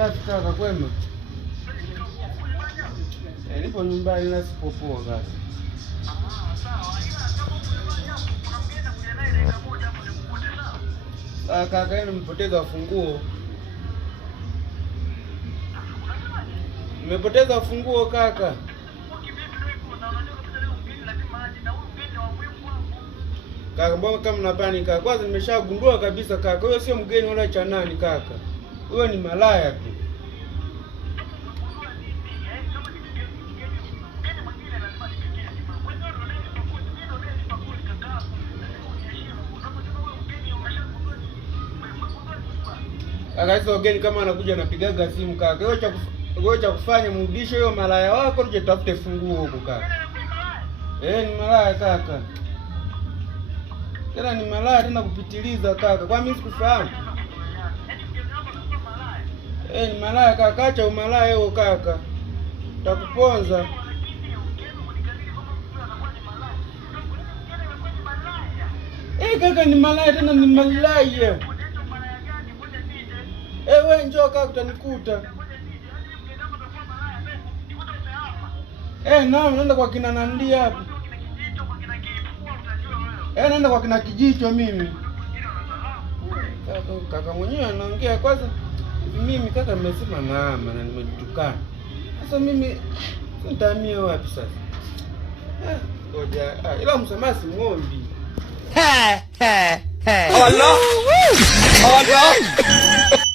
Safi kaka, kwema? Nipo nyumbani na sipopoa kaka. Kaka, yeye nimepoteza funguo. Nimepoteza funguo kaka. Kaka, mbona kama mnapani kaka? Kwanza nimeshagundua kabisa kaka, huyo sio mgeni wala cha nani kaka. Huyo ni malaya tu. Kaka, hizo wageni kama anakuja anapigaga simu kaka. Wewe cha kufanya mrudishe huyo malaya wako, uje tafute funguo huko kaka. Ni malaya kaka. Tena ni malaya tena kupitiliza kaka. Kwa mimi sikufahamu. Ni malaya kaka, acha umalaya huo kaka. Takuponza. Kaka ni malaya tena ni malaya. Wewe njoo kaka utanikuta. Naam, naenda kwa kina Nandi hapo. Naenda kwa kina Kijicho mimi. Kaka mwenyewe anaongea kwanza. Mimi kaka nimesema mama na nimetukana. Sasa mimi nitahamia wapi sasa? Ngoja, ila msamaha si ng'ombe. Allah! Allah!